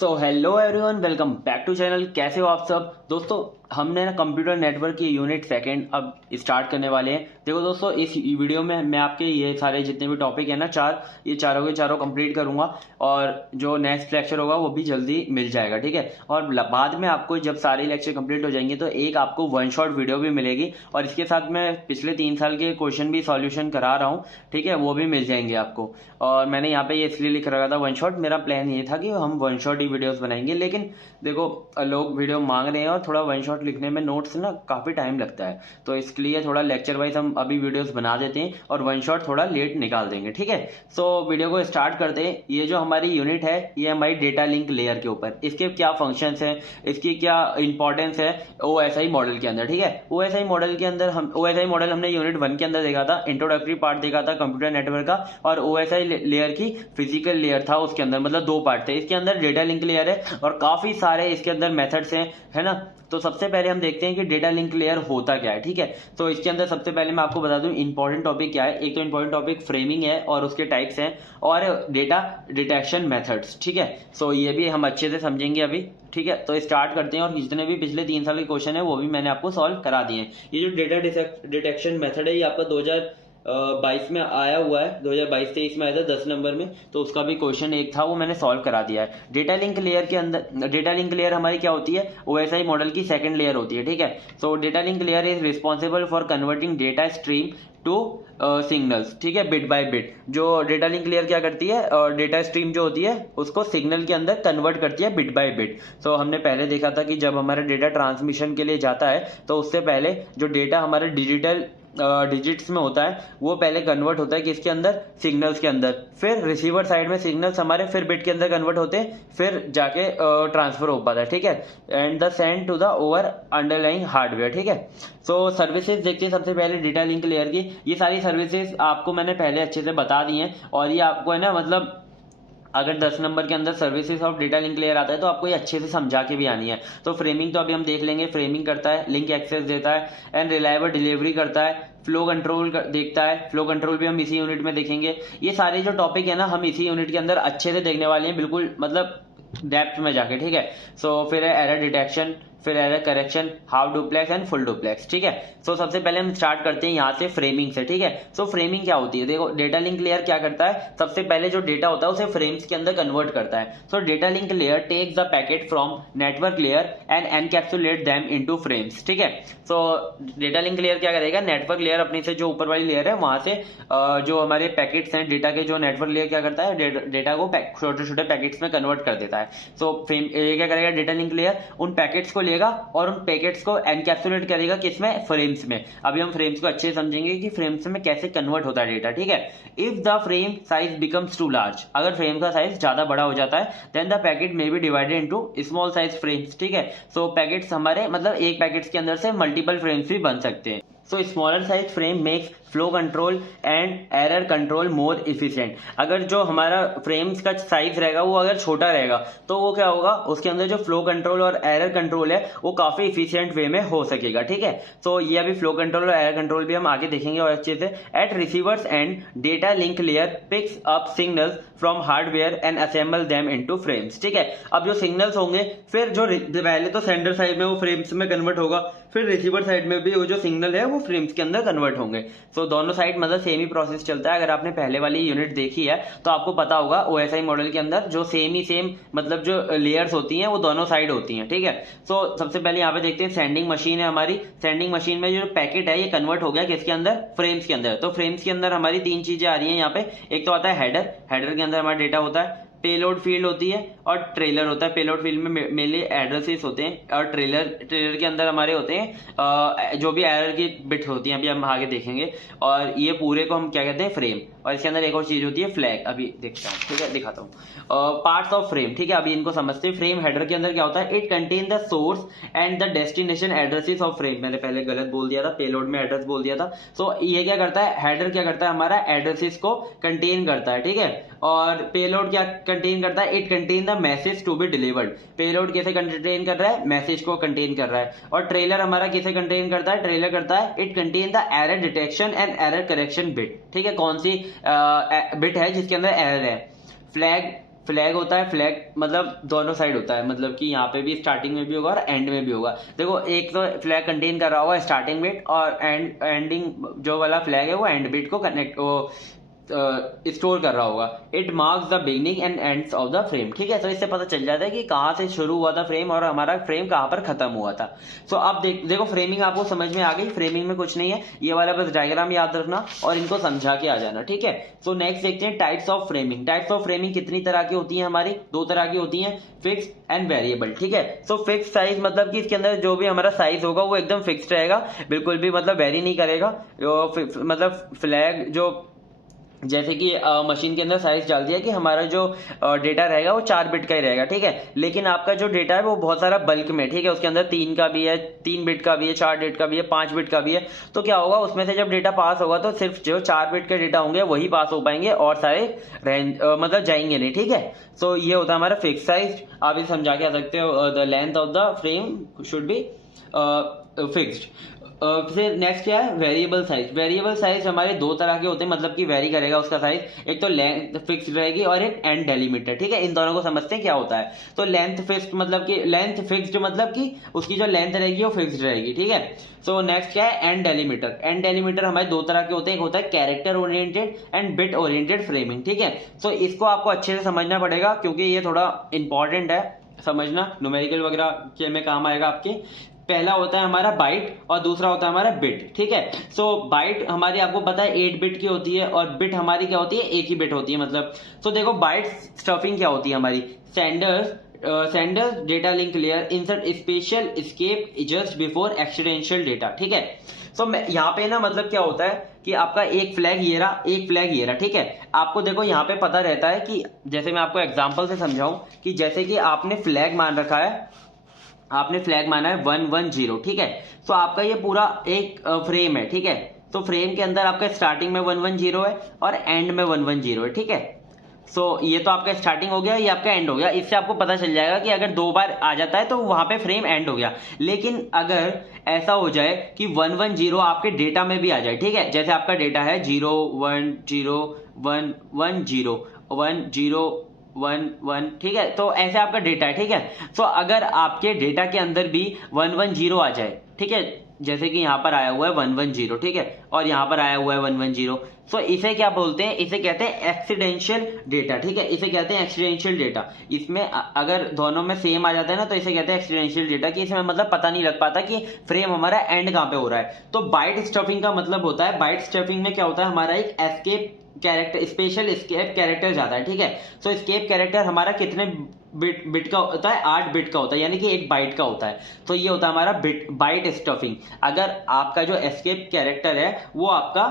So hello everyone, welcome back to channel. कैसे हो आप सब दोस्तों। हमने ना कंप्यूटर नेटवर्क की यूनिट सेकंड अब स्टार्ट करने वाले हैं। देखो दोस्तों, इस वीडियो में मैं आपके ये सारे जितने भी टॉपिक है ना ये चारों के चारों कंप्लीट करूंगा और जो नेक्स्ट लेक्चर होगा वो भी जल्दी मिल जाएगा, ठीक है। और बाद में आपको जब सारे लेक्चर कंप्लीट हो जाएंगे तो एक आपको वन शॉट वीडियो भी मिलेगी और इसके साथ मैं पिछले 3 साल के क्वेश्चन भी सॉल्यूशन करा रहा हूँ, ठीक है, वो भी मिल जाएंगे आपको। और मैंने यहाँ पे ये इसलिए लिख रखा था वन शॉट। मेरा प्लान ये था कि हम वन शॉट ही वीडियोस बनाएंगे, लेकिन देखो लोग वीडियो मांग रहे हैं और थोड़ा वन शॉट लिखने में नोट्स ना काफी टाइम लगता है, तो इसलिए थोड़ा लेक्चर वाइज हम अभी वीडियोस बना देते हैं और वन शॉट थोड़ा लेट निकाल देंगे, ठीक है। सो वीडियो को स्टार्ट करते हैं। ये जो हमारी यूनिट है ये हमारी डेटा लिंक लेयर के ऊपर, इसके क्या फंक्शंस हैं, इसकी क्या इंपॉर्टेंस है ओएसआई मॉडल के अंदर, ठीक है। ओएसआई मॉडल के अंदर हम ओएसआई मॉडल हमने यूनिट 1 के अंदर देखा था, इंट्रोडक्टरी पार्ट देखा था कंप्यूटर नेटवर्क का, और ओएसआई लेयर की फिजिकल लेयर था उसके अंदर, मतलब 2 पार्ट थे। इसके अंदर डेटा लिंक लेयर है और काफी सारे इसके अंदर मेथड्स हैं, है ना। तो सबसे पहले हम देखते हैं कि डेटा लिंक लेयर होता क्या है, ठीक है। तो इसके अंदर सबसे पहले मैं आपको बता दूं इंपॉर्टेंट टॉपिक क्या है। एक तो इंपॉर्टेंट टॉपिक फ्रेमिंग है और उसके टाइप्स हैं, और डेटा डिटेक्शन मेथड्स, ठीक है। सो ये भी हम अच्छे से समझेंगे अभी, ठीक है। तो स्टार्ट करते हैं। और जितने भी पिछले 3 साल के क्वेश्चन है वो भी मैंने आपको सॉल्व करा दिए हैं। ये जो डेटा डिटेक्शन मेथड है ये आपका 2022 में आया हुआ है, 2022-23 में आया था 10 नंबर में, तो उसका भी क्वेश्चन एक था वो मैंने सॉल्व करा दिया है। डेटा लिंक लेयर के अंदर डेटा लिंक लेयर हमारी क्या होती है, ओएसआई मॉडल की सेकंड लेयर होती है, ठीक है। So data link layer is responsible for converting data stream to signals, ठीक है, बिट बाय बिट। जो डेटा लिंक लेयर क्या करती है, डेटा स्ट्रीम जो होती है उसको सिग्नल के अंदर कन्वर्ट करती है बिट बाय बिट। सो हमने पहले देखा था कि जब हमारा डेटा ट्रांसमिशन के लिए जाता है तो उससे पहले जो डेटा हमारे डिजिटल डिजिट्स में होता है वो पहले कन्वर्ट होता है किसके अंदर, सिग्नल्स के अंदर। फिर रिसीवर साइड में सिग्नल्स हमारे फिर बिट के अंदर कन्वर्ट होते हैं, फिर जाके ट्रांसफर हो पाता है, ठीक है, and the send to the over underlying hardware, ठीक है। सो सर्विसेज देखते हैं सबसे पहले डेटा लिंक लेयर की। ये सारी सर्विसेज आपको मैंने पहले अच्छे से बता दी हैं और ये आपको है ना, मतलब अगर 10 नंबर के अंदर services of data link layer आता है तो आपको ये अच्छे से समझा के भी आनी है। तो फ्रेमिंग तो अभी हम देख लेंगे। फ्रेमिंग करता है, लिंक एक्सेस देता है एंड रिलायबल डिलीवरी करता है, फ्लो कंट्रोल देखता है। फ्लो कंट्रोल भी हम इसी यूनिट में देखेंगे। ये सारे जो टॉपिक है ना हम इसी यूनिट के अंदर अच्छे से देखने वाले हैं, बिल्कुल मतलब डेप्थ में जाके, ठीक है। सो फिर है एरर डिटेक्शन, फिर error correction, half duplex and full duplex, ठीक है। सो सबसे पहले हम स्टार्ट करते हैं यहाँ से फ्रेमिंग से, ठीक है। सो फ्रेमिंग क्या होती है, देखो डेटा लिंक लेयर क्या करता है, सबसे पहले जो डेटा होता है उसे फ्रेम्स के अंदर कन्वर्ट करता है। So data link layer takes the packet from network layer and encapsulate them into frames, ठीक है। सो डेटा लिंक लेयर क्या करेगा, नेटवर्क लेयर अपनी से जो ऊपर वाली लेयर है वहां से जो हमारे पैकेट्स हैं डेटा के, जो नेटवर्क लेयर क्या करता है डेटा को छोटे छोटे पैकेट्स में कन्वर्ट कर देता है। सो ये क्या करेगा, डेटा लिंक लेयर उन पैकेट्स को लेगा और उन पैकेट्स को एनकैप्सुलेट करेगा किसमें, फ्रेम्स में। अभी हम फ्रेम्स को अच्छे से समझेंगे कि फ्रेम्स में कैसे कन्वर्ट होता है डेटा, ठीक है। If the frame size becomes too large, अगर फ्रेम का साइज ज्यादा बड़ा हो जाता है, then the packet may be divided into small size frames, ठीक है। सो पैकेट्स हमारे मतलब एक पैकेट्स के अंदर से मल्टीपल फ्रेम्स भी बन सकते हैं। So smaller size frame makes flow control and error control more efficient. अगर जो हमारा फ्रेम्स का साइज रहेगा वो अगर छोटा रहेगा तो वो क्या होगा, उसके अंदर जो फ्लो कंट्रोल और एरर कंट्रोल है वो काफी इफिशिएंट वे में हो सकेगा, ठीक है। सो ये अभी फ्लो कंट्रोल और एरर कंट्रोल भी हम आगे देखेंगे और अच्छे से। At receivers end data link layer picks up signals from hardware and assemble them into frames, ठीक है। अब जो सिग्नल्स होंगे फिर जो पहले तो सेंडर साइड में वो फ्रेम्स में कन्वर्ट होगा, फिर रिसीवर साइड में भी वो जो सिग्नल है वो फ्रेम्स के अंदर कन्वर्ट होंगे। सो दोनों साइड मतलब सेम ही प्रोसेस चलता है। अगर आपने पहले वाली यूनिट देखी है तो आपको पता होगा ओएसआई मॉडल के अंदर जो सेम मतलब जो लेयर्स होती हैं वो दोनों साइड होती हैं, ठीक है। सो सबसे पहले यहाँ पे देखते हैं सेंडिंग मशीन है हमारी। सेंडिंग मशीन में जो पैकेट है ये कन्वर्ट हो गया किसके अंदर, फ्रेम्स के अंदर। तो फ्रेम्स के अंदर हमारी 3 चीजें आ रही है यहाँ पे। एक तो आता है हेडर, हेडर के अंदर हमारा डेटा होता है, पेलोड फील्ड होती है और ट्रेलर होता है। पेलोड फील्ड में मेनली एड्रेसेस होते हैं और ट्रेलर के अंदर हमारे होते हैं जो भी एरर की बिट होती हैं, अभी हम आगे देखेंगे। और ये पूरे को हम क्या कहते हैं, फ्रेम। और इसके अंदर एक और चीज होती है फ्लैग, अभी देखता हूँ, ठीक है, दिखाता हूँ। पार्ट्स ऑफ फ्रेम, ठीक है, अभी इनको समझते हैं। फ्रेम हेडर के अंदर क्या होता है, it contain the source and the destination addresses of frame. मैंने पहले गलत बोल दिया था, पेलोड में एड्रेस बोल दिया था। सो ये क्या करता है, हेडर क्या करता है, हमारा एड्रेसेस को कंटेन करता है, ठीक है। और पेलोड क्या कंटेन करता है, it contain the message to be delivered. Payload कैसे कंटेन कर रहा है, मैसेज को कंटेन कर रहा है। और ट्रेलर हमारा कैसे कंटेन करता है, ट्रेलर करता है it contain the error detection and error correction bit, ठीक है। कौन सी बिट है जिसके अंदर एरर है। फ्लैग फ्लैग होता है, फ्लैग मतलब दोनों साइड होता है, मतलब कि यहाँ पे भी स्टार्टिंग में भी होगा और एंड में भी होगा। देखो एक तो फ्लैग कंटेन कर रहा होगा स्टार्टिंग बिट, और एंडिंग जो वाला फ्लैग है वो एंड बिट को कनेक्ट स्टोर कर रहा होगा। It marks the beginning and ends of the frame, ठीक है। तो इससे पता चल जाता है कि कहाँ से शुरू हुआ था फ्रेम और हमारा फ्रेम कहाँ पर खत्म हुआ था। सो अब देखो फ्रेमिंग आपको समझ में आ गई। फ्रेमिंग में कुछ नहीं है, ये वाला बस डायग्राम याद रखना और इनको समझा के आ जाना, ठीक है। सो नेक्स्ट देखते हैं types of framing. Types of framing कितनी तरह की होती है हमारी? 2 तरह की होती है, फिक्स एंड वेरिएबल, ठीक है। सो फिक्स साइज मतलब कि इसके अंदर जो भी हमारा साइज होगा वो एकदम फिक्स्ड रहेगा, बिल्कुल भी मतलब वेरी नहीं करेगा। मतलब फ्लैग जो जैसे कि मशीन के अंदर साइज डाल दिया कि हमारा जो डेटा रहेगा वो 4 बिट का ही रहेगा, ठीक है। लेकिन आपका जो डेटा है वो बहुत सारा बल्क में, ठीक है, उसके अंदर 3 का भी है, 3 बिट का भी है, 4 बिट का भी है, 5 बिट का भी है। तो क्या होगा, उसमें से जब डेटा पास होगा तो सिर्फ जो 4 बिट के डेटा होंगे वही पास हो पाएंगे और सारे मतलब जाएंगे नहीं, ठीक है। सो ये होता है हमारा फिक्स साइज। आप इसे समझा के आ सकते हो, the length of the frame should be fixed. फिर नेक्स्ट क्या है? Variable size. वेरिएबल साइज हमारे 2 तरह के होते हैं, मतलब कि वेरी करेगा उसका साइज। एक तो लेंथ फिक्स रहेगी और एक एंड डेलिमिटर, ठीक है। इन दोनों को समझते हैं क्या होता है। तो लेंथ फिक्स्ड मतलब कि लेंथ फिक्स्ड मतलब कि उसकी जो लेंथ रहेगी वो फिक्स्ड रहेगी, ठीक है। सो नेक्स्ट क्या है? And delimiter. एंड डेलिमिटर हमारे 2 तरह के होते हैं, एक होता है character oriented and bit oriented framing, ठीक है। सो इसको आपको अच्छे से समझना पड़ेगा क्योंकि ये थोड़ा इंपॉर्टेंट है समझना, न्यूमेरिकल वगैरह के में काम आएगा आपके। पहला होता है हमारा बाइट और दूसरा होता है हमारा बिट, ठीक है। सो बाइट हमारी आपको पता है 8 बिट की होती है और बिट हमारी क्या होती है? 1 ही बिट होती है मतलब। तो देखो बाइट स्टफिंग क्या होती है हमारी? Sender's data link layer insert special escape just before accidental data, ठीक है। सो यहाँ पे ना मतलब क्या होता है कि आपका एक फ्लैग ये रहा, एक फ्लैग ये रहा, ठीक है। आपको देखो यहाँ पे पता रहता है कि जैसे मैं आपको एग्जांपल से समझाऊं कि जैसे कि आपने फ्लैग मान रखा है, आपने फ्लैग माना है 110, ठीक है। तो आपका ये पूरा एक फ्रेम है, ठीक है। तो फ्रेम के अंदर आपका स्टार्टिंग में 110 है और एंड में 110 है, ठीक है। सो ये तो आपका स्टार्टिंग हो गया, ये आपका एंड हो गया। इससे आपको पता चल जाएगा कि अगर 2 बार आ जाता है तो वहां पे फ्रेम एंड हो गया। लेकिन अगर ऐसा हो जाए कि 110 आपके डेटा में भी आ जाए, ठीक है, जैसे आपका डेटा है 0 1 0 1 1 0 1 0 1 1, ठीक है। तो ऐसे आपका डेटा है, ठीक है। तो अगर आपके डेटा के अंदर भी 110 आ जाए, ठीक है, जैसे कि यहाँ पर आया हुआ है 110, ठीक है, और यहाँ पर आया हुआ है 110, तो इसे क्या बोलते हैं? इसे कहते हैं एक्सीडेंशियल डेटा, ठीक है। इसे कहते हैं एक्सीडेंशियल डेटा। इसमें अगर दोनों में सेम आ जाता है ना तो इसे कहते हैं एक्सीडेंशियल डेटा, कि इसमें मतलब पता नहीं लग पाता कि फ्रेम हमारा एंड कहाँ पे हो रहा है। तो बाइट स्टफिंग का मतलब होता है, बाइट स्टफिंग में क्या होता है, हमारा एक escape character, special escape character जाता है, ठीक है। सो एस्केप कैरेक्टर हमारा कितने बिट का होता है? 8 बिट का होता है, यानी कि 1 बाइट का होता है। तो ये होता है हमारा बाइट स्टफिंग। अगर आपका जो एस्केप कैरेक्टर है वो आपका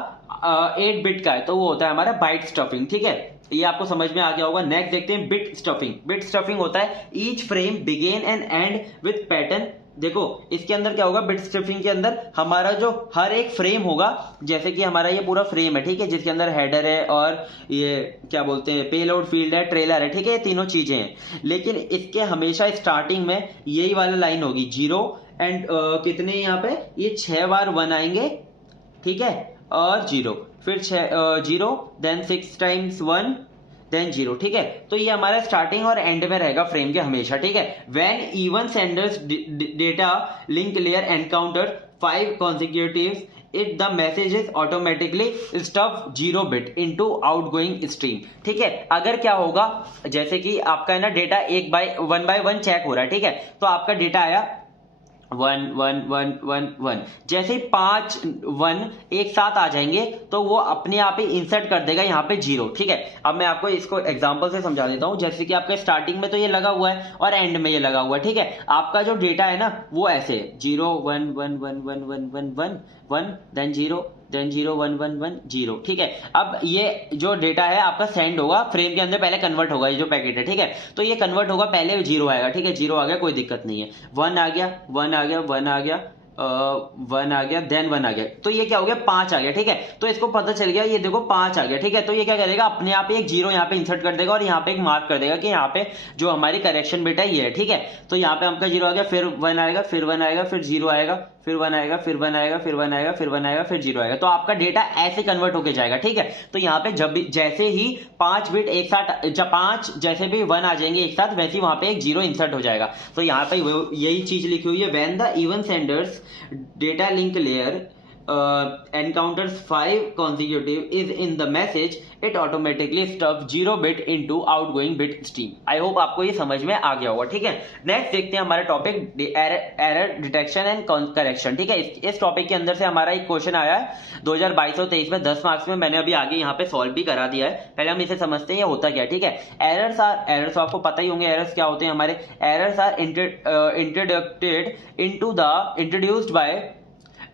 8 बिट का है तो वो होता है हमारा बाइट स्टफिंग, ठीक है। ये आपको समझ में आ गया होगा। नेक्स्ट देखते हैं बिट स्टफिंग। बिट स्टफिंग होता है each frame begin and end with pattern. देखो इसके अंदर क्या होगा, बिट स्ट्रिपिंग के अंदर हमारा जो हर एक फ्रेम होगा, जैसे कि हमारा ये पूरा फ्रेम है, ठीक है, जिसके अंदर हेडर है और ये क्या बोलते हैं पेलोड फील्ड है, ट्रेलर है, ठीक है, ये तीनों चीजें हैं। लेकिन इसके हमेशा स्टार्टिंग में यही वाला लाइन होगी 0 एंड कितने यहाँ पे ये 6 बार 1 आएंगे, ठीक है, और 0, फिर 0 देन 6 टाइम्स 1 देन 0, ठीक है। तो ये हमारा स्टार्टिंग और एंड में रहेगा फ्रेम के हमेशा, ठीक है। When even Sanders data link layer encounter 5 consecutives it the message is automatically stuff 0 bit into outgoing stream, ठीक है। अगर क्या होगा, जैसे कि आपका है ना डेटा 1 बाय 1 चेक हो रहा है, ठीक है, तो आपका डेटा आया 1 1 1 1 1, जैसे ही 5 1 एक साथ आ जाएंगे तो वो अपने आप ही इंसर्ट कर देगा यहाँ पे 0, ठीक है। अब मैं आपको इसको एग्जांपल से समझा देता हूँ। जैसे कि आपके स्टार्टिंग में तो ये लगा हुआ है और एंड में ये लगा हुआ है, ठीक है। आपका जो डेटा है ना वो ऐसे 0 1 1 1 1 1 1 1 1 देन 0 0 1 1 1 0, ठीक है। अब ये जो डेटा है आपका सेंड होगा फ्रेम के अंदर, पहले कन्वर्ट होगा ये जो पैकेट है, ठीक है। तो ये कन्वर्ट होगा, पहले 0 आएगा, ठीक है, 0 आ गया, कोई दिक्कत नहीं है। 1 आ गया 1 आ गया 1 आ गया 1 आ गया देन 1 आ गया, तो ये क्या हो गया 5 आ गया, ठीक है। तो इसको पता चल गया, ये देखो 5 आ गया, ठीक है। तो ये क्या करेगा, अपने आप एक 0 यहाँ पे इंसर्ट कर देगा और यहाँ पे एक मार्क कर देगा कि यहाँ पे जो हमारी करेक्शन बिट है ये है, ठीक है। तो यहाँ पे आपका 0 आ गया, फिर 1 आएगा, फिर 1 आएगा, फिर 0 आएगा, फिर 1 आएगा, फिर 1 आएगा, फिर 1 आएगा, फिर 1 आएगा, फिर 0 आएगा। तो आपका डेटा ऐसे कन्वर्ट होके जाएगा, ठीक है। तो यहाँ पे जब भी जैसे ही 5 बिट एक साथ, जब 5 जैसे भी 1 आ जाएंगे एक साथ, वैसे ही वहां पे एक 0 इंसर्ट हो जाएगा। तो यहाँ पे यही चीज लिखी हुई है, when the even Sanders data link layer encounters 5 consecutive is in the message, it automatically stuffs 0 bit into outgoing bit stream। I hope आपको ये समझ में आ गया होगा, ठीक है। नेक्स्ट देखते हैं हमारा topic error detection and correction, ठीक है। इस टॉपिक के अंदर से हमारा एक क्वेश्चन आया है 2022 और 23 में 10 मार्क्स में, मैंने अभी आगे यहाँ पे सॉल्व भी करा दिया है। पहले हम इसे समझते हैं ये होता क्या है, ठीक है। एरर्स आपको पता ही होंगे एरर्स क्या होते हैं हमारे। Errors are introduced by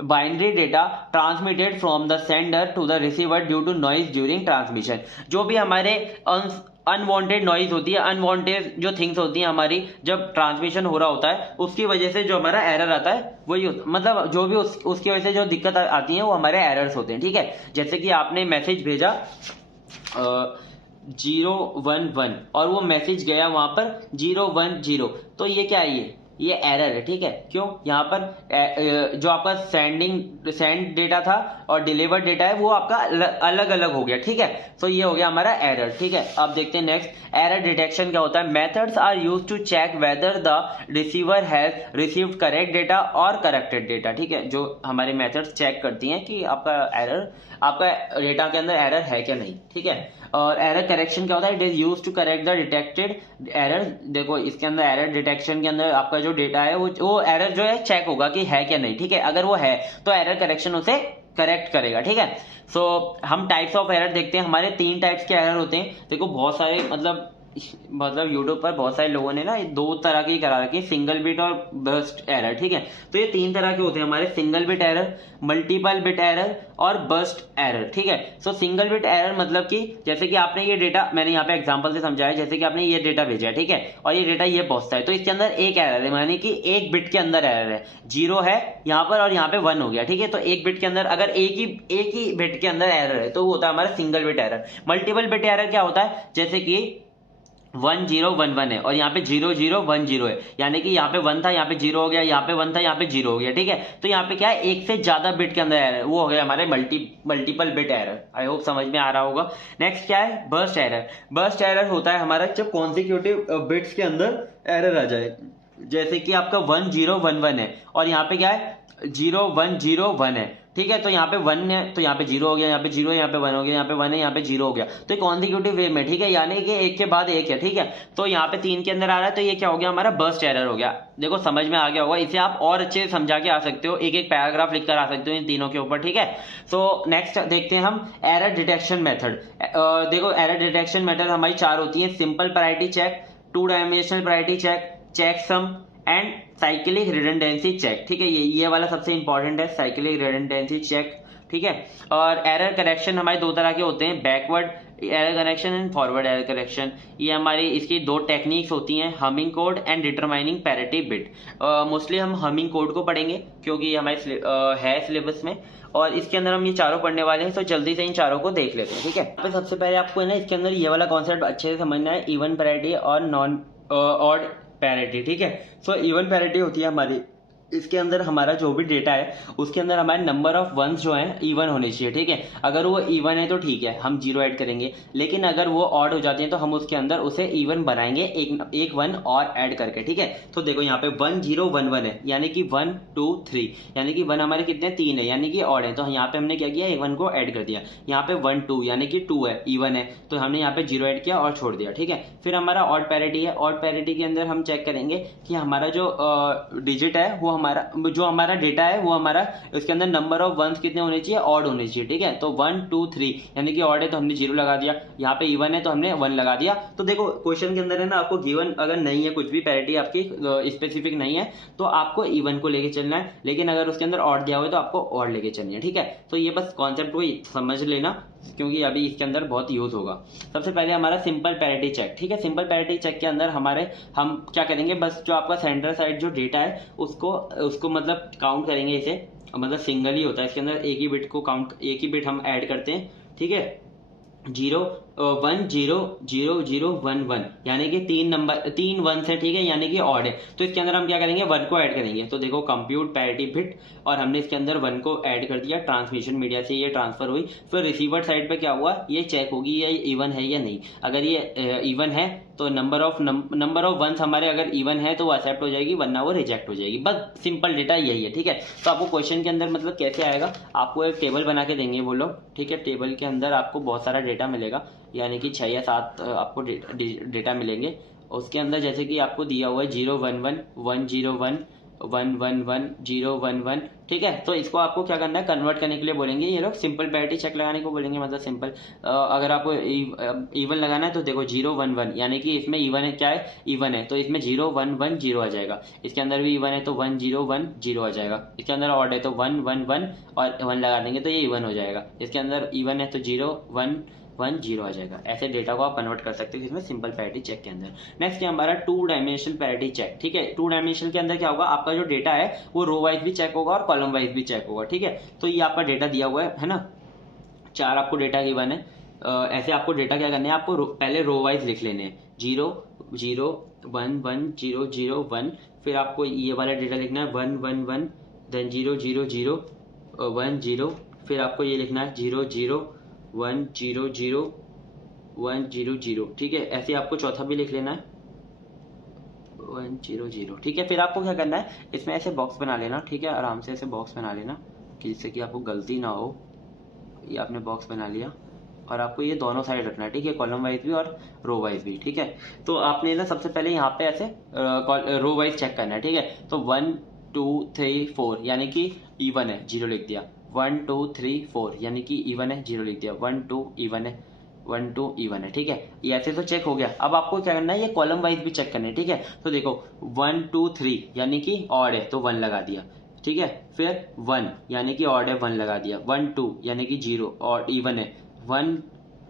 binary data transmitted from the sender to the receiver due to noise during transmission। जो भी हमारे अनवांटेड नॉइज होती है, अनवांटेड जो थिंग्स होती हैं हमारी जब ट्रांसमिशन हो रहा होता है, उसकी वजह से जो हमारा एरर आता है वही मतलब जो भी उसकी वजह से जो दिक्कत आती है वो हमारे एरर्स होते हैं, ठीक है। जैसे कि आपने मैसेज भेजा 011 और वो मैसेज गया वहां पर 010, तो ये क्या है, ये एरर है, ठीक है। क्यों, यहाँ पर जो आपका सेंड डेटा था और डिलीवर्ड डेटा है वो आपका अलग अलग हो गया, ठीक है। तो ये हो गया हमारा एरर, ठीक है। अब देखते हैं नेक्स्ट एरर डिटेक्शन क्या होता है। Methods are used to check whether the receiver has received correct data और करेक्टेड डेटा, ठीक है। जो हमारे मेथड्स चेक करती हैं कि आपका डेटा के अंदर एरर है क्या नहीं, ठीक है। और एरर करेक्शन क्या होता है, it is used to correct the detected error. देखो इसके अंदर एरर डिटेक्शन के अंदर आपका जो डेटा है वो एरर जो है चेक होगा कि है क्या नहीं, ठीक है। अगर वो है तो एरर करेक्शन उसे करेक्ट करेगा, ठीक है। सो हम टाइप्स ऑफ एरर देखते हैं। हमारे 3 टाइप्स के एरर होते हैं। देखो बहुत सारे मतलब यूट्यूब पर बहुत सारे लोगों ने ना 2 तरह की करा रखी है, सिंगल बिट और बर्स्ट एरर, ठीक है। तो ये 3 तरह के होते हैं हमारे, single bit error, multiple bit error और बर्स्ट एरर, ठीक है। सो सिंगल बिट एरर मतलब कि जैसे कि आपने ये डेटा, मैंने यहाँ पे एग्जांपल से समझाया, जैसे कि आपने ये डेटा भेजा है, ठीक है, और ये डेटा ये पहुंचता है, तो इसके अंदर एक एरर है, यानी कि 1 बिट के अंदर एरर है। 0 है यहाँ पर और यहाँ पे 1 हो गया, ठीक है। तो 1 बिट के अंदर अगर एक ही बिट के अंदर एरर है तो वो होता है हमारा single bit error. Multiple bit error क्या होता है, जैसे कि 1011 है और यहाँ पे 0010 है, यानी कि यहाँ पे 1 था, यहाँ पे 0 हो गया, यहाँ पे 1 था, यहाँ पे 0 हो गया, ठीक है। तो यहाँ पे क्या है, एक से ज्यादा बिट के अंदर एरर, वो हो गया हमारे multiple bit error. I hope समझ में आ रहा होगा। नेक्स्ट क्या है, बर्स्ट एरर। बर्स्ट एरर होता है हमारा जब कॉन्सिक्यूटिव बिट्स के अंदर एरर आ जाए, जैसे कि आपका 1011 है और यहाँ पे क्या है 0101 है, ठीक है। तो यहाँ पे 1 है तो यहाँ पे 0 हो गया, यहाँ पे 0 है, यहाँ पे 1 हो गया, यहाँ पे 1 है, यहाँ पे 0 हो गया। तो कॉन्सिक्यूटिव वे में, ठीक है, यानी कि एक के बाद एक है, ठीक है। तो यहाँ पे 3 के अंदर आ रहा है, तो ये क्या हो गया हमारा बर्स्ट एरर हो गया। देखो समझ में आ गया होगा। इसे आप और अच्छे से समझा के आ सकते हो, एक एक पैराग्राफ लिख कर आ सकते हो इन तीनों के ऊपर, ठीक है। सो नेक्स्ट देखते हैं हम एरर डिटेक्शन मेथड। देखो एरर डिटेक्शन मेथड हमारी 4 होती है, simple priority check, 2 dimensional priority check, check sum and cyclic redundancy check, ठीक है। ये वाला सबसे इंपॉर्टेंट है, साइक्लिक रिडंडेंसी चेक, ठीक है। और एरर करेक्शन हमारे 2 तरह के होते हैं, backward error correction and forward error correction. ये हमारी इसकी 2 टेक्निक्स होती हैं, humming code and determining parity bit. Mostly हम हमिंग कोड को पढ़ेंगे क्योंकि ये हमारे है सिलेबस में, और इसके अंदर हम ये चारों पढ़ने वाले हैं। तो जल्दी से इन चारों को देख लेते हैं, ठीक है। सबसे पहले आपको है ना इसके अंदर ये वाला कॉन्सेप्ट अच्छे से समझना है, इवन पैरिटी और नॉन ऑड पैरिटी, ठीक है। सो इवन पैरिटी होती है हमारी, इसके अंदर हमारा जो भी डेटा है उसके अंदर हमारे नंबर ऑफ वंस जो है इवन होने चाहिए, ठीक है। अगर वो इवन है तो ठीक है, हम 0 ऐड करेंगे, लेकिन अगर वो ऑड हो जाते हैं तो हम उसके अंदर उसे इवन बनाएंगे एक 1 और ऐड करके, ठीक है। तो देखो यहाँ पे 1011 है, यानी कि 1 2 3, यानी कि 1 हमारे कितने 3 है, यानी कि ऑड है। तो यहाँ पे हमने क्या किया, 1 को ऐड कर दिया। यहाँ पे 1 2 यानी कि 2 है, इवन है, तो हमने यहाँ पे 0 ऐड किया और छोड़ दिया, ठीक है। फिर हमारा ऑड पैरिटी है। ऑड पैरिटी के अंदर हम चेक करेंगे कि हमारा जो डिजिट है वो जो हमारा डेटा है वो हमारा इसके अंदर नंबर ऑफ वंस कितने होने चाहिए, ऑड होने चाहिए, ठीक है। तो 1 2 3 यानी कि ऑड है तो हमने 0 लगा दिया, यहाँ पे इवन है तो हमने 1 लगा दिया। तो देखो क्वेश्चन के अंदर है ना, आपको गिवन अगर नहीं है, कुछ भी पैरिटी आपकी स्पेसिफिक नहीं है तो आपको इवन को लेके चलना है, लेकिन अगर उसके अंदर ऑड दिया हुआ है तो आपको ऑड लेके चलनी है, ठीक है। तो ये बस कॉन्सेप्ट को समझ लेना क्योंकि अभी इसके अंदर बहुत यूज होगा। सबसे पहले हमारा सिंपल पैरिटी चेक, ठीक है। सिंपल पैरिटी चेक के अंदर हम क्या करेंगे, बस जो आपका सेंटर साइड जो डेटा है उसको मतलब काउंट करेंगे, इसे मतलब सिंगल ही होता है इसके अंदर, एक ही बिट को काउंट, एक ही बिट हम ऐड करते हैं, ठीक है। 0 1000011 यानी कि 3 1 है, ठीक है, यानी कि ऑड है। तो इसके अंदर हम क्या करेंगे, 1 को ऐड करेंगे। तो देखो कंप्यूट पैरिटी बिट, और हमने इसके अंदर 1 को ऐड कर दिया, ट्रांसमिशन मीडिया से ये ट्रांसफर हुई। फिर रिसीवर साइड पे क्या हुआ, ये चेक होगी ये इवन है या नहीं। अगर ये इवन है तो नंबर ऑफ वंस हमारे अगर इवन है तो वो एक्सेप्ट हो जाएगी, वरना वो रिजेक्ट हो जाएगी। बस सिंपल डेटा यही है, ठीक है। तो आपको क्वेश्चन के अंदर मतलब कैसे आएगा, आपको एक टेबल बना के देंगे वो लोग, ठीक है। टेबल के अंदर आपको बहुत सारा डेटा मिलेगा, यानी कि 6 या 7 आपको डेटा मिलेंगे। उसके अंदर जैसे कि आपको दिया हुआ है 011 101 111 011, ठीक है। तो इसको आपको क्या करना है, कन्वर्ट करने के लिए बोलेंगे ये लोग, सिंपल पैरिटी चेक लगाने को बोलेंगे, मतलब सिंपल। अगर आपको इवन लगाना है तो देखो 011 यानी कि इसमें इवन है, क्या है, इवन है, तो इसमें 0110 आ जाएगा। इसके अंदर भी इवन है तो 1010 आ जाएगा। इसके अंदर ऑड है तो 111 और 1 लगा देंगे तो ये इवन हो जाएगा। इसके अंदर इवन है तो 0110 आ जाएगा। ऐसे डेटा को आप कन्वर्ट कर सकते हैं इसमें सिंपल पैरिटी चेक के अंदर। नेक्स्ट है हमारा 2 डायमेंशनल पैरिटी चेक, ठीक है। 2 डायमेंशनल के अंदर क्या होगा, आपका जो डेटा है वो रो वाइज भी चेक होगा और कॉलम वाइज भी चेक होगा, ठीक है। तो ये आपका डेटा दिया हुआ है ना, 4 आपको डेटा गिवन है। ऐसे आपको डेटा क्या करने हैं, आपको पहले रो वाइज लिख लेने हैं, 0 0 1 1 0 0 1। फिर आपको ये वाला डेटा लिखना है 1 1 1, देन 0 0 0 1 0। फिर आपको ये लिखना है 0 0 1 0 0 1 0 0, ठीक है। ऐसे आपको चौथा भी लिख लेना है 1 0 0, ठीक है। फिर आपको क्या करना है, इसमें ऐसे बॉक्स बना लेना, ठीक है, आराम से ऐसे बॉक्स बना लेना कि जिससे कि आपको गलती ना हो। ये आपने बॉक्स बना लिया और आपको ये दोनों साइड रखना है, ठीक है, कॉलम वाइज भी और रो वाइज भी, ठीक है। तो आपने ना सबसे पहले यहाँ पे ऐसे रो वाइज चेक करना है, ठीक है। तो 1 2 3 4 यानी कि इवन है, 0 लिख दिया। 1 2 3 4 यानी कि इवन है, 0 लिख दिया। 1 2 इवन है, 1 2 इवन है, ठीक है। ये ऐसे तो चेक हो गया। अब आपको क्या करना है, ये कॉलम वाइज भी चेक करना है, ठीक है। तो देखो 1 2 3 यानी कि ऑड है तो 1 लगा दिया, ठीक है। फिर 1 यानी कि ऑड है, 1 लगा दिया। 1 2 यानी कि 0 और इवन है, 1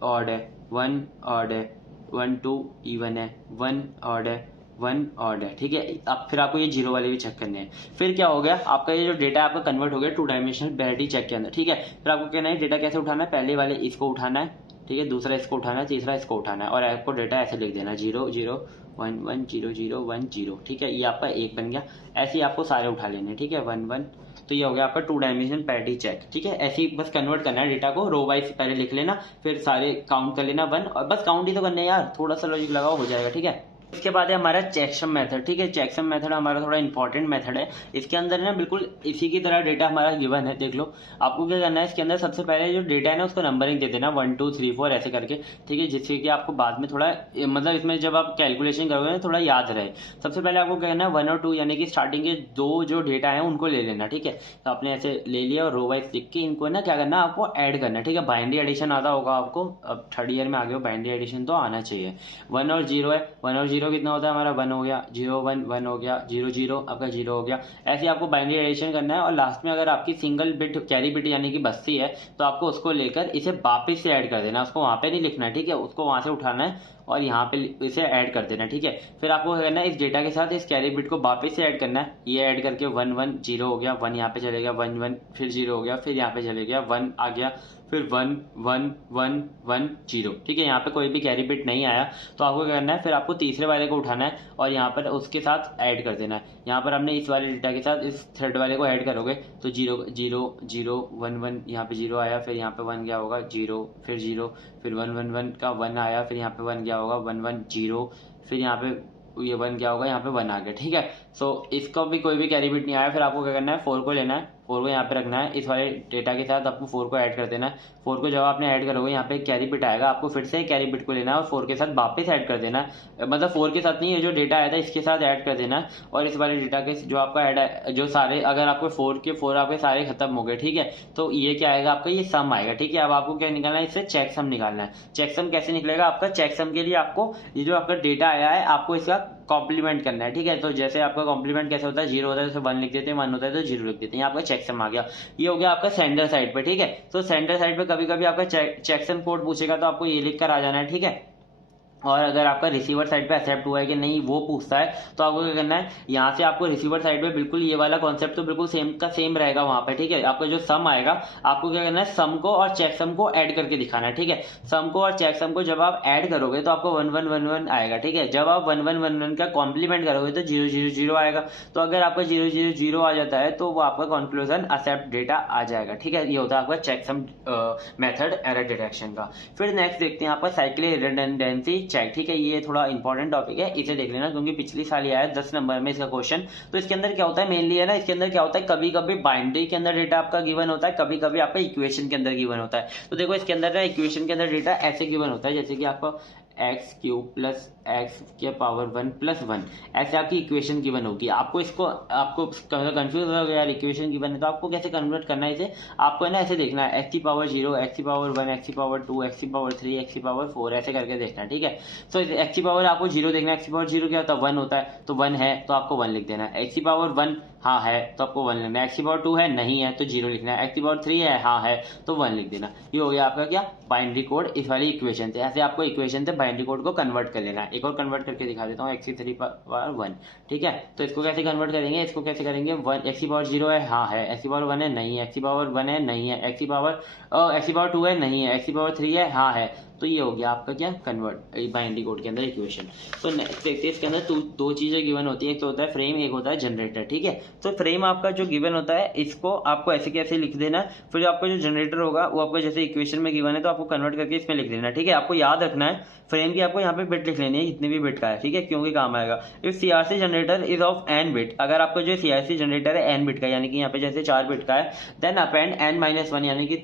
ऑड है 1 ऑड है, 1 2 इवन है, 1 ऑड है 1 ऑड है, ठीक है। अब फिर आपको ये 0 वाले भी चेक करने हैं। फिर क्या हो गया, आपका ये जो डेटा आपका कन्वर्ट हो गया 2 डायमेंशनल पैरिटी चेक के अंदर, ठीक है। फिर आपको कहना है डेटा कैसे उठाना है, पहले वाले इसको उठाना है, ठीक है, दूसरा इसको उठाना है, तीसरा इसको उठाना है, और आपको डेटा ऐसे लिख देना 0 0 1 1 0 0 1 0, ठीक है। ये आपका एक बन गया। ऐसे ही आपको सारे उठा लेने, ठीक है, 1 1। तो ये हो गया आपका 2 डायमेंशनल पैरिटी चेक, ठीक है। ऐसे ही बस कन्वर्ट करना है डेटा को, रो वाइज पहले लिख लेना, फिर सारे काउंट कर लेना 1, और बस काउंट ही तो करने यार, थोड़ा सा लॉजिक लगाओ, हो जाएगा, ठीक है। इसके बाद है हमारा चेकसम मेथड, ठीक है। चेकसम मेथड हमारा थोड़ा इंपॉर्टेंट मेथड है। इसके अंदर ना बिल्कुल इसी की तरह डेटा हमारा गिवन है, देख लो। आपको क्या करना है, इसके अंदर सबसे पहले जो डेटा है ना उसको नंबरिंग दे देना 1 2 3 4 ऐसे करके, ठीक है, जिससे कि आपको बाद में थोड़ा मतलब इसमें जब आप कैलकुलेशन करोगे ना थोड़ा याद रहे। सबसे पहले आपको क्या करना है 1 और 2 यानी कि स्टार्टिंग के 2 जो डेटा है उनको ले लेना, ठीक है। तो आपने ऐसे ले लिया और रो वाइज लिख के इनको ना क्या करना है, आपको ऐड करना है, ठीक है। बाइनरी एडिशन आता होगा आपको, अब 3rd ईयर में आ गए हो, बाइनरी एडिशन तो आना चाहिए। 1 और 0 है, 1 और 0 कितना होता है हमारा, 1 हो गया, 0 1 1 हो गया, 0 0 आपका 0 हो गया। ऐसे आपको बाइनरी एडिशन करना है, और लास्ट में अगर आपकी सिंगल बिट कैरी बिट यानी कि बस्ती है तो आपको उसको लेकर इसे वापस से ऐड कर देना, उसको वहां पे नहीं लिखना है, ठीक है, उसको वहां से उठाना है और यहाँ पे इसे ऐड कर देना, ठीक है। फिर आपको करना है इस डेटा के साथ इस कैरी बिट को वापस से ऐड करना है। ये ऐड करके 1 1 0 हो गया, 1 यहाँ पे चले गया, 1 1 फिर 0 हो गया, फिर यहाँ पे चले गया, 1 आ गया, फिर 1 1 1 1 0, ठीक है। यहाँ पे कोई भी कैरी बिट नहीं आया तो आपको क्या करना है, फिर आपको तीसरे वाले को उठाना है और यहाँ पर उसके साथ ऐड कर देना है। यहाँ पर हमने इस वाले डेटा के साथ इस 3rd वाले को ऐड करोगे तो 0 0 0 1 1 यहाँ पे 0 आया, फिर यहाँ पे 1 गया होगा 0, फिर 0, फिर 1 1 1 का 1 आया, फिर यहाँ पे 1 गया होगा 1 1 0, फिर यहाँ पे ये 1 क्या होगा, यहाँ पे 1 आ गया, ठीक है। सो इसका भी कोई भी कैरी बिट नहीं आया। फिर आपको क्या करना है, 4 को लेना है, 4 को यहाँ पे रखना है, इस वाले डेटा के साथ आपको 4 को ऐड कर देना है। 4 को जब आपने ऐड करोगे यहाँ पे कैरी बिट आएगा, आपको फिर से कैरी बिट को लेना है और 4 के साथ वापस ऐड कर देना है, मतलब 4 के साथ नहीं, ये जो डेटा आया था इसके साथ ऐड कर देना है। और इस वाले डेटा के जो आपका ऐड है, जो सारे अगर आपको 4 के 4 आपके सारे खत्म हो गए, ठीक है, तो ये क्या आएगा आपका, ये सम आएगा, ठीक है। अब आपको क्या निकालना है, इससे चेक सम निकालना है। चेक सम कैसे निकलेगा आपका, चेक सम के लिए आपको ये जो आपका डेटा आया है आपको इसका कॉम्प्लीमेंट करना है, ठीक है। तो जैसे आपका कॉम्प्लीमेंट कैसे होता है, 0 होता है तो 1 लिख देते हैं, 1 होता है तो 0 लिख देते हैं, आपका चेकसम आ गया। ये हो गया आपका सेंडर साइड पे, ठीक है। तो सेंडर साइड पे कभी कभी आपका चेकसम कोड पूछेगा तो आपको ये लिख कर आ जाना है, ठीक है। और अगर आपका रिसीवर साइड पे एक्सेप्ट हुआ है कि नहीं वो पूछता है, तो आपको क्या करना है, यहाँ से आपको रिसीवर साइड पे बिल्कुल ये वाला कॉन्सेप्ट तो बिल्कुल सेम का सेम रहेगा वहां पे, ठीक है। आपका जो सम आएगा, आपको क्या करना है, सम को और चेक सम को ऐड करके दिखाना है, ठीक है। सम को और चेक सम को जब आप ऐड करोगे तो आपको 1111 आएगा, ठीक है। जब आप 1111 का कॉम्प्लीमेंट करोगे तो 000 आएगा। तो अगर आपका 000 आ जाता है तो वो आपका कंक्लूजन एक्सेप्ट डेटा आ जाएगा, ठीक है। ये होता है आपका check sum method error detection का। फिर नेक्स्ट देखते हैं आपका साइक्लिक रिडंडेंसी चेक, ठीक है। ये थोड़ा इंपॉर्टेंट टॉपिक है, इसे देख लेना क्योंकि पिछली साल ही आया 10 नंबर में इसका क्वेश्चन। तो इसके अंदर क्या होता है मेनली, है ना, इसके अंदर क्या होता है, कभी कभी बाइनरी के अंदर डेटा आपका गिवन होता है, कभी कभी आपका इक्वेशन के अंदर गिवन होता है। तो देखो इसके अंदर इक्वेशन के अंदर डेटा ऐसे गिवन होता है जैसे कि आपको एक्स क्यूब प्लस एक्स के पावर 1 प्लस 1, ऐसे आपकी इक्वेशन गिवन होगी। आपको इसको आपको कंफ्यूज हो गया यार, इक्वेशन गिवन है तो आपको कैसे कन्वर्ट करना है इसे, आपको है ना ऐसे देखना है, एक्स की पावर 0, एक्स की पावर 1, एक्स की पावर 2, एक्स की पावर 3, एक्स की पावर 4, ऐसे करके देखना है, ठीक है। सो एक्स की पावर आपको 0 देखना है, एक्स की पावर 0 क्या होता है, 1 होता है, तो 1 है तो आपको 1 लिख देना है। एक्स की पावर 1 हाँ है तो आपको 1 लिखना है, एक्स की पावर 2 है नहीं है तो 0 लिखना है, एक्स की पावर 3 है हाँ है तो 1 लिख देना। ये हो गया आपका क्या, बाइनरी कोड इस वाली इक्वेशन से। ऐसे आपको इक्वेशन से बाइनरी कोड को कन्वर्ट कर लेना है। एक और कन्वर्ट करके दिखा देता हूँ, एक्स की 3 पावर 1, ठीक है। तो इसको कैसे कन्वर्ट करेंगे, इसको कैसे करेंगे, 1 एक्स की पावर 0 है हाँ है, एक्स की पावर 1 है नहीं है, एक्स की पावर 1 है नहीं है, एक्स की पावर 2 है नहीं है, एक्स की पावर 3 है हाँ है। तो ये हो गया आपका क्या, कन्वर्ट बाइनरी कोड के अंदर इक्वेशन। तो देखते हैं इसके अंदर दो चीजें गिवन होती है, एक तो होता है फ्रेम, एक होता है जनरेटर, ठीक है। तो फ्रेम आपका जो गिवन होता है इसको आपको ऐसे कैसे लिख देना है, फिर जो आपका जो जनरेटर होगा वो आपको जैसे इक्वेशन में गिवन है तो आपको कन्वर्ट करके इसमें लिख देना है, ठीक है। आपको याद रखना है फ्रेम की आपको यहाँ पे बिट लिख लेनी है जितनी भी बिट का है, ठीक है, क्योंकि काम आएगा। If CRC generator is of n bit, अगर आपका जो सीआरसी जनरेटर है एन बिट का यानी कि यहाँ पे जैसे 4 बिट का है, देन अपेंड n-1 यानी कि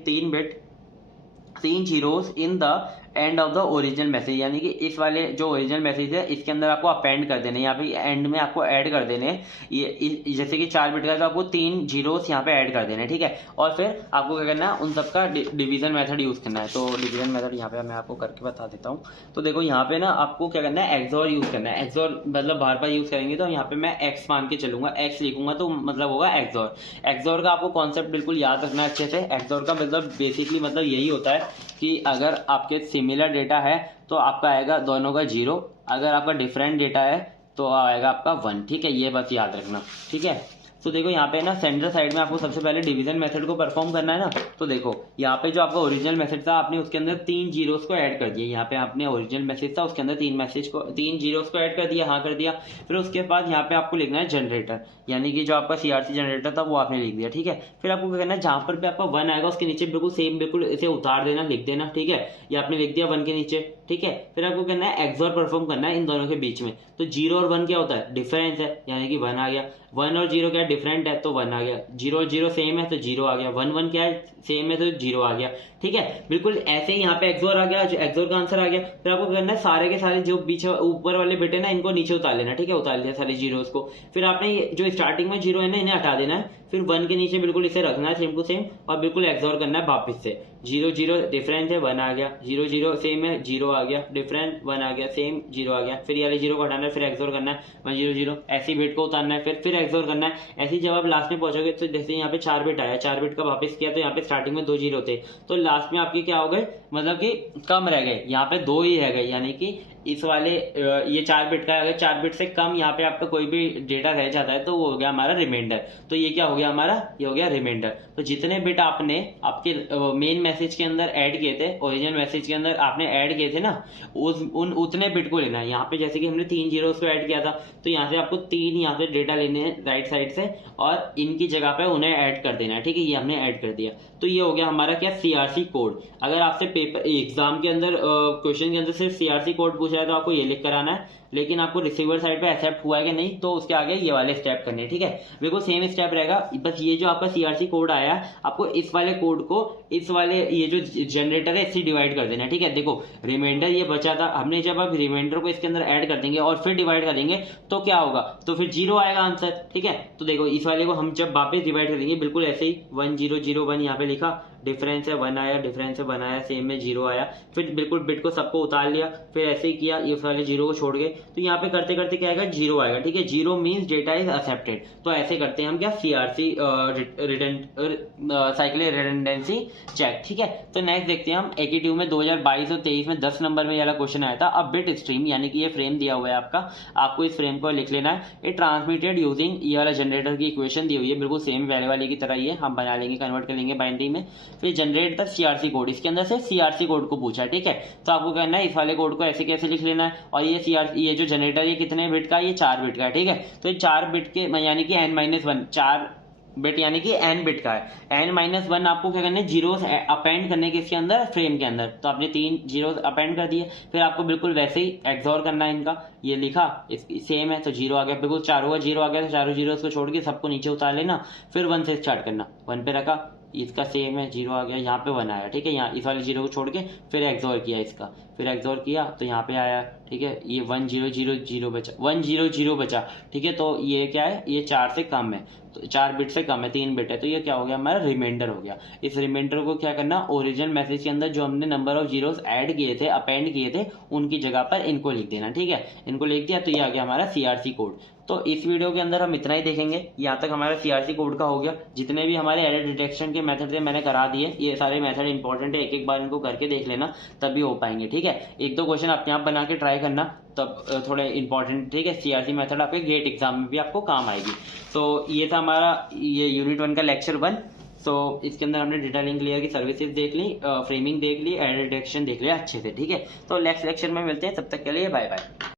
3 zeros in the end of the original message, यानी कि इस वाले जो ओरिजिनल मैसेज है इसके अंदर आपको अपेंड कर देने, यहाँ पे एंड में आपको ऐड कर देने। ये जैसे कि 4 बिट का तो आपको 3 जीरोस यहाँ पे ऐड कर देने, ठीक है। और फिर आपको क्या करना है, उन सबका डिवीजन मेथड यूज करना है। तो डिवीजन मेथड यहाँ पे मैं आपको करके बता देता हूँ। तो देखो यहाँ पे ना आपको क्या करना है, एक्सोर यूज करना है। एक्सोर मतलब बार बार यूज करेंगे तो यहाँ पे मैं एक्स मान के चलूंगा, एक्स लिखूंगा तो मतलब होगा एक्सोर। एक्सोर का आपको कॉन्सेप्ट बिल्कुल याद रखना है अच्छे से। एक्सोर का मतलब बेसिकली मतलब यही होता है कि अगर आपके सिमिलर डेटा है तो आपका आएगा दोनों का 0, अगर आपका डिफरेंट डेटा है तो आएगा आपका 1, ठीक है। ये बस याद रखना, ठीक है। तो देखो यहाँ पे ना सेंटर साइड में आपको सबसे पहले डिवीजन मेथड को परफॉर्म करना है ना। तो देखो यहाँ पे जो आपका ओरिजिनल मैसेज था आपने उसके अंदर 3 जीरोस को ऐड कर दिया। यहाँ पे आपने ओरिजिनल मैसेज था उसके अंदर 3 जीरोस को ऐड कर दिया, हाँ कर दिया। फिर उसके बाद यहाँ पे आपको लिखना है जनरेटर, यानी कि जो आपका सीआरसी जनरेटर था वो आपने लिख दिया, ठीक है। फिर आपको क्या करना है, जहां पर भी आपका 1 आएगा उसके नीचे बिल्कुल सेम बिल्कुल इसे उतार देना, लिख देना, ठीक है। ये आपने लिख दिया 1 के नीचे, ठीक है। फिर आपको करना है एक्सोर परफॉर्म करना है इन दोनों के बीच में। तो 0 और 1 क्या होता है, डिफरेंस है, यानी कि 1 आ गया। 1 और 0 क्या डिफरेंट है तो 1 आ गया। 0 और 0 सेम है तो 0 आ गया। 1 क्या है सेम है तो 0 आ गया, ठीक है। बिल्कुल ऐसे ही यहाँ पे एक्सोर आ गया, जो एक्सोर का आंसर आ गया। फिर आपको करना है सारे के सारे जो पीछे ऊपर वाले बिट है ना इनको नीचे उतार लेना, ठीक है। उतार लिया सारे जीरोस को। फिर आपने जो स्टार्टिंग में 0 है ना इन्हें हटा देना है। फिर 1 के नीचे बिल्कुल इसे रखना है सेम टू सेम और बिल्कुल एक्सोर करना है वापस से। 0 0 डिफरेंस है 1 आ गया, 0 0 सेम है 0 आ गया, डिफरेंस 1 आ गया, सेम 0 आ गया। फिर ये वाले 0 को हटाना है, फिर एक्सोर करना है 1 0 0, ऐसी बिट को उतारना है, फिर एक्सोर करना है। ऐसे जब आप लास्ट में पहुंचोगे तो जैसे यहाँ पे 4 बिट आया, 4 बिट का वापस किया तो यहाँ पे स्टार्टिंग में 2 जीरो थे तो लास्ट में आपके क्या हो गए, मतलब कि कम रह गए, यहाँ पे 2 ही रह गए। यानी कि इस वाले ये 4 बिट का अगर 4 बिट से कम यहाँ पे आपका कोई भी डेटा रह जाता है तो वो हो गया हमारा रिमाइंडर। तो ये क्या हो गया हमारा, ये हो गया रिमाइंडर। तो जितने बिट आपने आपके मेन मैसेज के अंदर ऐड किए थे, ओरिजिनल मैसेज के अंदर आपने ऐड किए थे ना, उतने बिट को लेना है। यहाँ पे जैसे कि हमने 3 जीरोस को ऐड किया था तो यहाँ से आपको 3 यहाँ पे डेटा लेने हैं राइट साइड से और इनकी जगह पे उन्हें ऐड कर देना है, ठीक है। ये हमने ऐड कर दिया। तो ये हो गया हमारा क्या, सीआरसी कोड। अगर आपसे पेपर एग्जाम के अंदर क्वेश्चन के अंदर सिर्फ सीआरसी कोड पूछ रहा है तो आपको ये लिख कर आना है, लेकिन आपको रिसीवर साइड पे एक्सेप्ट हुआ है कि नहीं तो उसके आगे ये वाले स्टेप करने, ठीक है। बिल्कुल सेम स्टेप रहेगा, बस ये जो आपका सीआरसी कोड आया आपको इस वाले कोड को इस वाले ये जो जनरेटर है इससे डिवाइड कर देना है, ठीक है। देखो रिमाइंडर ये बचा था, हमने जब अब रिमाइंडर को इसके अंदर ऐड कर देंगे और फिर डिवाइड कर देंगे तो क्या होगा, तो फिर 0 आएगा आंसर, ठीक है। तो देखो इस वाले को हम जब वापस डिवाइड करेंगे बिल्कुल ऐसे ही 1 0 0 1 यहाँ पे लिखा, डिफरेंस है 1 आया, डिफरेंस है 1 आया, सेम में 0 आया। फिर बिल्कुल बिट को सबको उतार लिया, फिर ऐसे ही किया, ये वाले 0 को छोड़ गए। तो यहाँ पे करते करते क्या आएगा, 0 आएगा। ठीक है, 0 मीन्स डेटा इज एक्सेप्टेड। तो ऐसे करते हैं हम क्या, CRC साइक्लिक रिडंडेंसी चेक। ठीक है, तो नेक्स्ट देखते हैं हम AQ2 में 2022 और 23 में 10 नंबर में ये वाला क्वेश्चन आया था। अब बिट स्ट्रीम यानी कि ये फ्रेम दिया हुआ है आपका, आपको इस फ्रेम को लिख लेना है। ये ट्रांसमिटेड यूजिंग ये वाला जनरेटर की इक्वेशन दी हुई है, बिल्कुल सेम वैल्यू वाले की तरह ही है, हम बना लेंगे, कन्वर्ट कर लेंगे बाइनरी में। फिर जनरेट द CRC कोड, इसके अंदर से CRC कोड को पूछा है। ठीक है, तो आपको कहना है इस वाले कोड को ऐसे कैसे लिख लेना है। और ये जो जनरेटर ये कितने बिट का है, ये 4 बिट का है। ठीक है, तो ये 4 बिट के यानी कि n-1 4 बिट यानी कि n बिट का है। n-1 आपको क्या करना है, जीरोस अपेंड करने के इसके अंदर फ्रेम के अंदर, तो आपने 3 जीरोस अपेंड कर दिए। फिर आपको बिल्कुल वैसे ही एक्सोर करना है इनका, ये लिखा सेम है तो 0 आ गया, बिल्कुल चारों का 0 आ गया, तो चारों जीरोस को छोड़ के सबको नीचे उतार लेना। फिर 1 से स्टार्ट करना, 1 पे रखा, इसका सेम है 0 आ गया, यहाँ पे 1 आया। ठीक है, यहाँ इस वाले 0 को छोड़ के फिर एक्सोर किया इसका, फिर एक्सोर किया तो यहाँ पे आया। ठीक है, ये 1 0 0 0 बचा, 1 0 0 बचा। ठीक है, तो ये क्या है, ये 4 से कम है, तो 4 बिट से कम है, 3 बिट है, तो ये क्या हो गया, हमारा रिमाइंडर हो गया। इस रिमाइंडर को क्या करना, ओरिजिनल मैसेज के अंदर जो हमने नंबर ऑफ जीरोस ऐड किए थे, अपेंड किए थे, उनकी जगह पर इनको लिख देना। ठीक है, इनको लिख दिया तो ये आ गया हमारा CRC कोड। तो इस वीडियो के अंदर हम इतना ही देखेंगे, यहाँ तक हमारा CRC कोड का हो गया। जितने भी हमारे एरर डिटेक्शन के मेथड थे मैंने करा दिए, ये सारे मेथड इंपॉर्टेंट है, एक एक बार इनको करके देख लेना तभी हो पाएंगे। ठीक है, एक दो क्वेश्चन अपने आप बना के ट्राई करना, तब थोड़े इंपॉर्टेंट। ठीक है, CRC मेथड आपके गेट एग्जाम में भी आपको काम आएगी। तो ये था हमारा ये यूनिट 1 का लेक्चर 1। तो इसके अंदर हमने डेटा लिंक लेयर की सर्विसेज देख ली, फ्रेमिंग देख ली, एरर डिटेक्शन देख लिया अच्छे से। ठीक है, तो नेक्स्ट लेक्चर में मिलते हैं, तब तक के लिए बाय बाय।